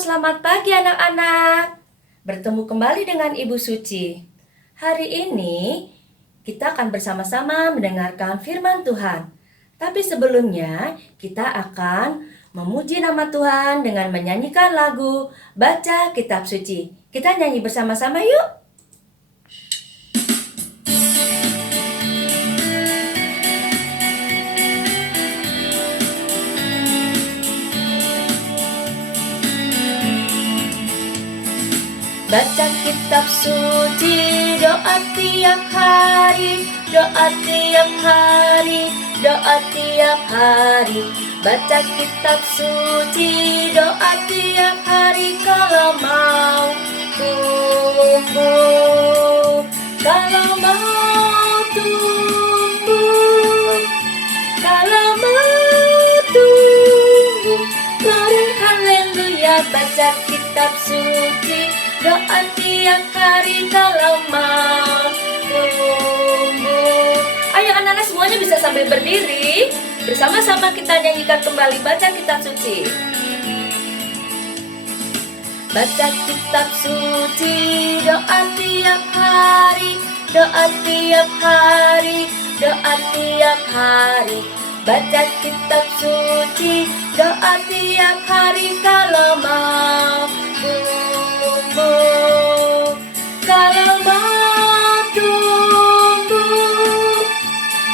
Selamat pagi anak-anak. Bertemu kembali dengan Ibu Suci. Hari ini kita akan bersama-sama mendengarkan firman Tuhan. Tapi sebelumnya kita akan memuji nama Tuhan dengan menyanyikan lagu Baca Kitab Suci. Kita nyanyi bersama-sama yuk. Baca kitab suci, doa tiap hari, doa tiap hari, doa tiap hari. Baca kitab suci, doa tiap hari kalau mau tumbuh, kalau mau tumbuh, kalau mau tumbuh. Glory haleluya, baca kitab suci, doa tiap hari kalau mau tumbuh. Ayo anak-anak semuanya bisa sambil berdiri. Bersama-sama kita nyanyikan kembali baca kitab suci. Baca kitab suci, doa tiap hari, doa tiap hari, doa tiap hari. Baca kitab suci, doa tiap hari kalau mau tumbuh, kalau mau tumbuh,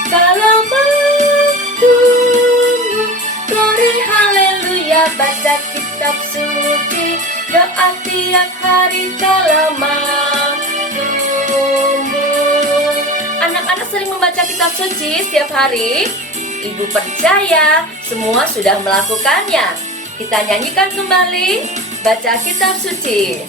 kalau mau tumbuh. Glory haleluya, baca kitab suci, doa tiap hari kalau mau tumbuh. Anak-anak sering membaca kitab suci setiap hari? Ibu percaya semua sudah melakukannya. Kita nyanyikan kembali baca kitab suci.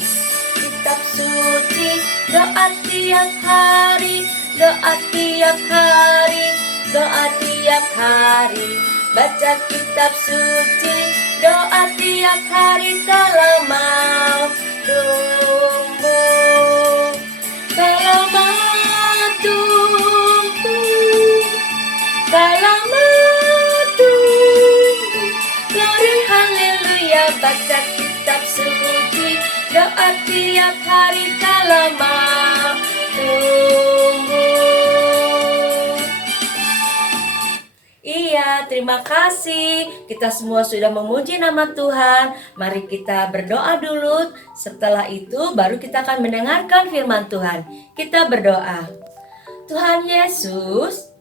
Kitab suci, doa tiap hari, doa tiap hari, doa tiap hari. Baca kitab suci, doa tiap hari kalau mau tumbuh, kalau mau tumbuh, kalau mau tumbuh. Glory haleluya, baca kitab suci, doa tiap hari kalau mau tumbuh. Iya, terima kasih. Kita semua sudah memuji nama Tuhan. Mari kita berdoa dulu. Setelah itu baru kita akan mendengarkan firman Tuhan. Kita berdoa. Tuhan Yesus,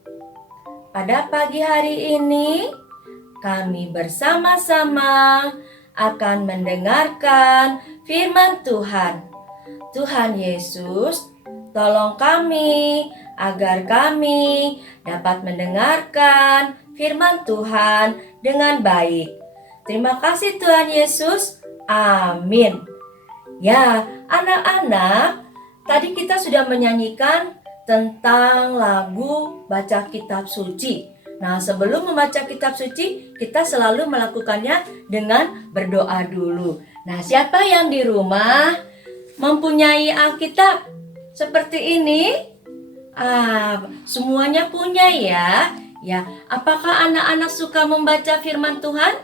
pada pagi hari ini kami bersama-sama akan mendengarkan firman Tuhan. Tuhan Yesus, tolong kami agar kami dapat mendengarkan firman Tuhan dengan baik. Terima kasih Tuhan Yesus. Amin. Ya, anak-anak, tadi kita sudah menyanyikan tentang lagu baca kitab suci. Nah, sebelum membaca kitab suci, kita selalu melakukannya dengan berdoa dulu. Nah, siapa yang di rumah mempunyai Alkitab seperti ini? Semuanya punya ya. Ya, apakah anak-anak suka membaca firman Tuhan?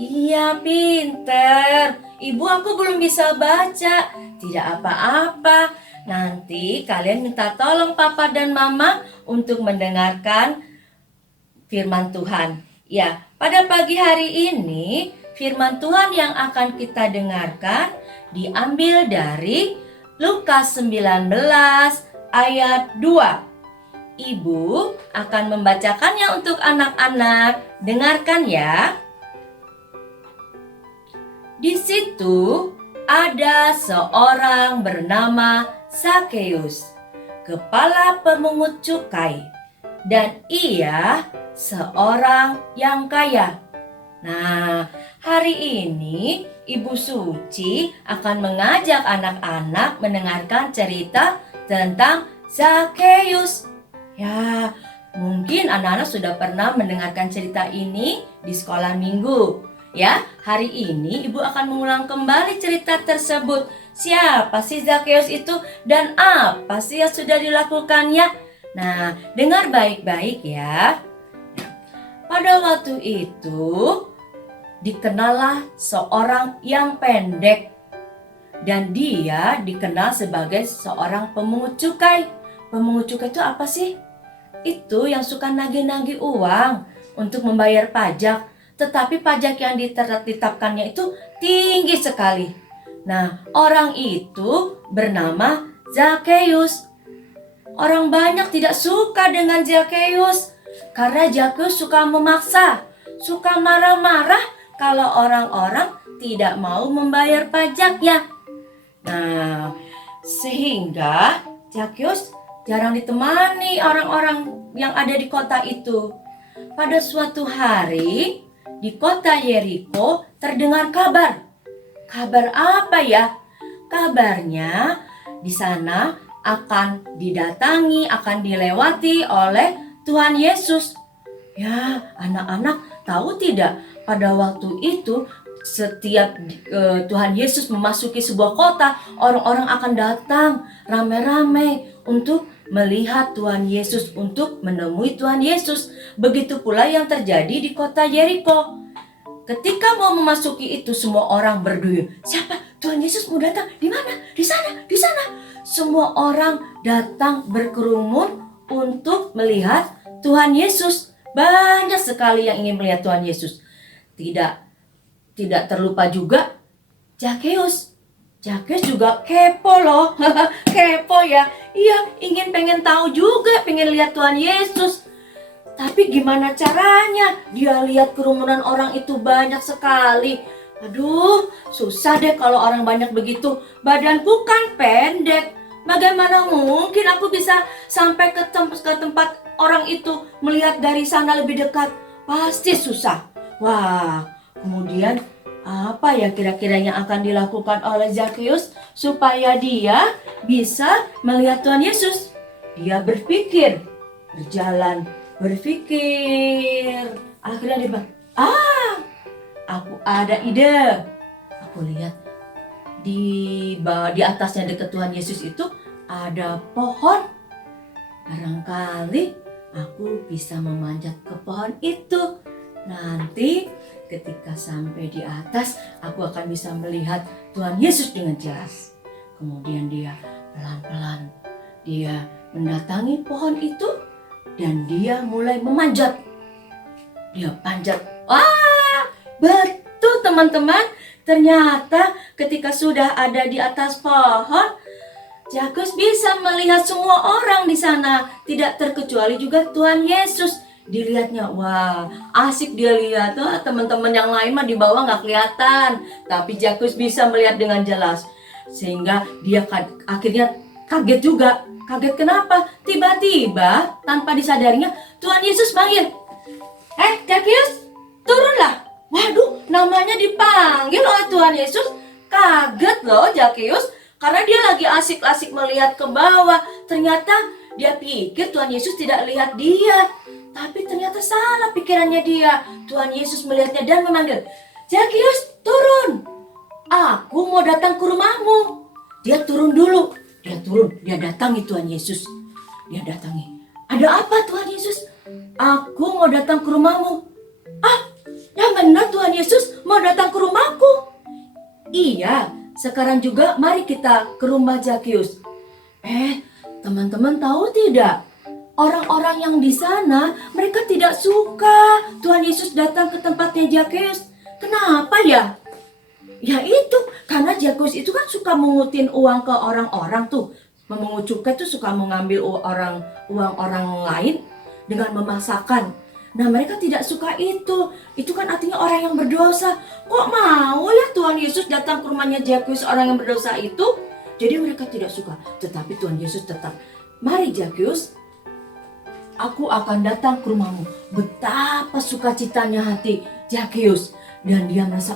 Iya, pinter. Ibu, aku belum bisa baca. Tidak apa-apa. Nanti kalian minta tolong papa dan mama untuk mendengarkan firman Tuhan. Ya, pada pagi hari ini firman Tuhan yang akan kita dengarkan diambil dari Lukas 19 ayat 2. Ibu akan membacakannya untuk anak-anak. Dengarkan ya. Di situ ada seorang bernama Zakheus, kepala pemungut cukai, dan ia seorang yang kaya. Nah, hari ini Ibu Suci akan mengajak anak-anak mendengarkan cerita tentang Zakheus. Ya, mungkin anak-anak sudah pernah mendengarkan cerita ini di sekolah minggu. Ya, hari ini Ibu akan mengulang kembali cerita tersebut. Siapa sih Zakheus itu dan apa sih yang sudah dilakukannya? Nah, dengar baik-baik ya. Pada waktu itu dikenallah seorang yang pendek. Dan dia dikenal sebagai seorang pemungut cukai. Pemungut cukai itu apa sih? Itu yang suka nagih-nagih uang untuk membayar pajak. Tetapi pajak yang ditetapkannya itu tinggi sekali. Nah, orang itu bernama Zakheus. Orang banyak tidak suka dengan Zakheus karena Zakheus suka memaksa, suka marah-marah kalau orang-orang tidak mau membayar pajaknya. Nah, sehingga Zakheus jarang ditemani orang-orang yang ada di kota itu. Pada suatu hari di kota Yeriko terdengar kabar. Kabar apa ya? Kabarnya di sana akan didatangi, akan dilewati oleh Tuhan Yesus. Ya, anak-anak tahu tidak? Pada waktu itu setiap Tuhan Yesus memasuki sebuah kota, orang-orang akan datang ramai-ramai untuk melihat Tuhan Yesus, untuk menemui Tuhan Yesus. Begitu pula yang terjadi di kota Yeriko. Ketika mau memasuki itu, semua orang berduyun. Siapa? Tuhan Yesus mau datang. Di mana? Di sana, di sana. Semua orang datang berkerumun untuk melihat Tuhan Yesus. Banyak sekali yang ingin melihat Tuhan Yesus. Tidak terlupa juga Zakheus. Zakheus juga kepo loh. Kepo ya. Iya, pengen tahu juga, pengen lihat Tuhan Yesus. Tapi gimana caranya? Dia lihat kerumunan orang itu banyak sekali. Aduh, susah deh kalau orang banyak begitu. Badanku kan pendek. Bagaimana mungkin aku bisa sampai ke tempat orang itu, melihat dari sana lebih dekat? Pasti susah. Wah, kemudian apa ya kira-kira yang akan dilakukan oleh Zakheus supaya dia bisa melihat Tuhan Yesus? Dia berpikir, berpikir. Akhirnya dia bilang, aku ada ide. Aku lihat di atasnya dekat Tuhan Yesus itu ada pohon. Barangkali aku bisa memanjat ke pohon itu. Nanti ketika sampai di atas, aku akan bisa melihat Tuhan Yesus dengan jelas. Kemudian dia pelan-pelan dia mendatangi pohon itu dan dia mulai memanjat. Dia panjat. Wah, betul teman-teman. Ternyata ketika sudah ada di atas pohon, Zakheus bisa melihat semua orang di sana. Tidak terkecuali juga Tuhan Yesus. Dilihatnya, wah asik dia lihat. Teman-teman yang lain mah di bawah nggak kelihatan. Tapi Zakheus bisa melihat dengan jelas. Sehingga dia akhirnya kaget juga. Kaget kenapa? Tiba-tiba tanpa disadarinya Tuhan Yesus manggil, Zakheus, turunlah. Waduh, namanya dipanggil oleh Tuhan Yesus. Kaget loh Zakheus, karena dia lagi asik-asik melihat ke bawah. Ternyata dia pikir Tuhan Yesus tidak lihat dia. Tapi ternyata salah pikirannya dia. Tuhan Yesus melihatnya dan memanggil, Zakheus, turun. Aku mau datang ke rumahmu. Dia turun dulu. Dia datangi Tuhan Yesus. Dia datangi. Ada apa Tuhan Yesus? Aku mau datang ke rumahmu. Ya benar Tuhan Yesus mau datang ke rumahku. Iya, sekarang juga mari kita ke rumah Zakheus. Teman-teman tahu tidak? Orang-orang yang di sana, mereka tidak suka Tuhan Yesus datang ke tempatnya Zakheus. Kenapa ya? Ya itu, karena Zakheus itu kan suka mengutin uang ke orang-orang tuh. Memungut cukai tuh suka mengambil uang orang lain dengan memaksakan. Nah mereka tidak suka itu. Itu kan artinya orang yang berdosa. Kok mau ya Tuhan Yesus datang ke rumahnya Zakheus, orang yang berdosa itu? Jadi mereka tidak suka. Tetapi Tuhan Yesus tetap, mari Zakheus, aku akan datang ke rumahmu. Betapa sukacitanya hati Zakheus. Dan dia merasa,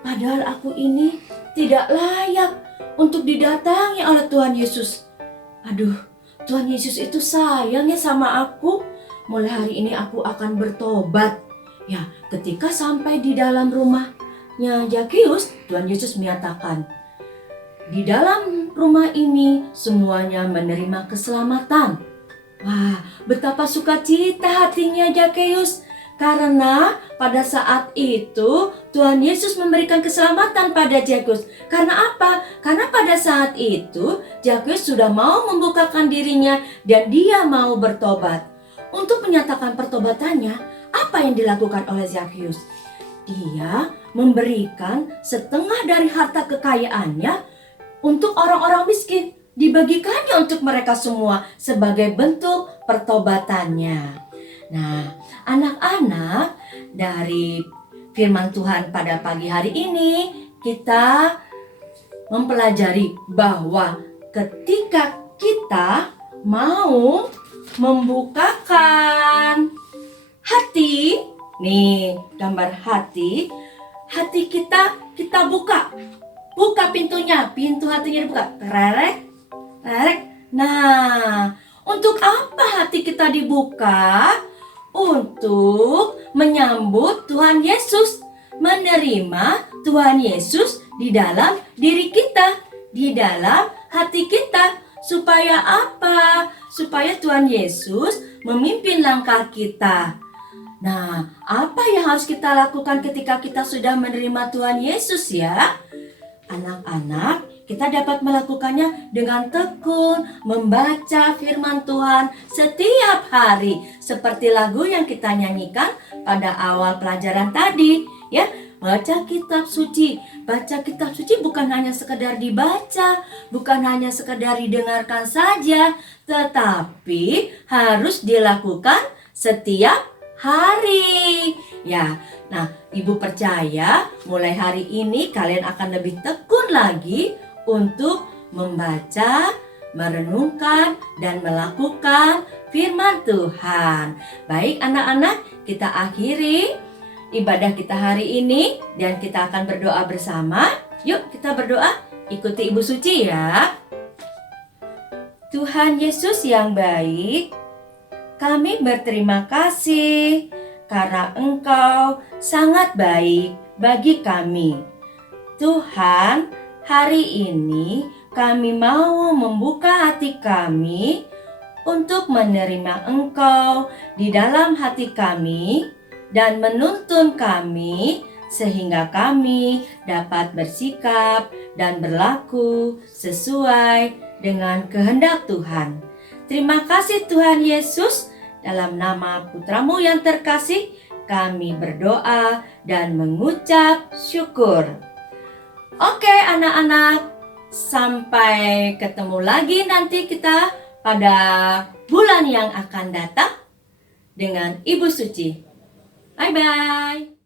padahal aku ini tidak layak untuk didatangi oleh Tuhan Yesus. Aduh, Tuhan Yesus itu sayangnya sama aku. Mulai hari ini aku akan bertobat. Ya, ketika sampai di dalam rumahnya Zakheus, Tuhan Yesus menyatakan, di dalam rumah ini semuanya menerima keselamatan. Wah, betapa sukacita hatinya Zakheus. Karena pada saat itu Tuhan Yesus memberikan keselamatan pada Zakheus. Karena apa? Karena pada saat itu Zakheus sudah mau membukakan dirinya dan dia mau bertobat. Untuk menyatakan pertobatannya, apa yang dilakukan oleh Zakheus? Dia memberikan setengah dari harta kekayaannya untuk orang-orang miskin. Dibagikannya untuk mereka semua sebagai bentuk pertobatannya. Nah, anak-anak, dari firman Tuhan pada pagi hari ini kita mempelajari bahwa ketika kita mau membukakan hati, nih gambar hati kita buka pintunya, pintu hatinya dibuka, tererek. Nah, untuk apa hati kita dibuka? Untuk menyambut Tuhan Yesus, menerima Tuhan Yesus di dalam diri kita, di dalam hati kita. Supaya apa? Supaya Tuhan Yesus memimpin langkah kita. Nah, apa yang harus kita lakukan ketika kita sudah menerima Tuhan Yesus ya? Anak-anak, kita dapat melakukannya dengan tekun membaca firman Tuhan setiap hari. Seperti lagu yang kita nyanyikan pada awal pelajaran tadi. Ya, baca kitab suci. Baca kitab suci bukan hanya sekedar dibaca, bukan hanya sekedar didengarkan saja, tetapi harus dilakukan setiap hari. Ya, nah Ibu percaya mulai hari ini kalian akan lebih tekun lagi untuk membaca, merenungkan, dan melakukan firman Tuhan. Baik anak-anak, kita akhiri ibadah kita hari ini dan kita akan berdoa bersama. Yuk kita berdoa, ikuti Ibu Suci ya. Tuhan Yesus yang baik, kami berterima kasih karena Engkau sangat baik bagi kami. Tuhan, hari ini kami mau membuka hati kami untuk menerima Engkau di dalam hati kami dan menuntun kami sehingga kami dapat bersikap dan berlaku sesuai dengan kehendak Tuhan. Terima kasih Tuhan Yesus. Dalam nama putramu yang terkasih, kami berdoa dan mengucap syukur. Oke anak-anak, sampai ketemu lagi nanti kita pada bulan yang akan datang dengan Ibu Suci. Bye-bye.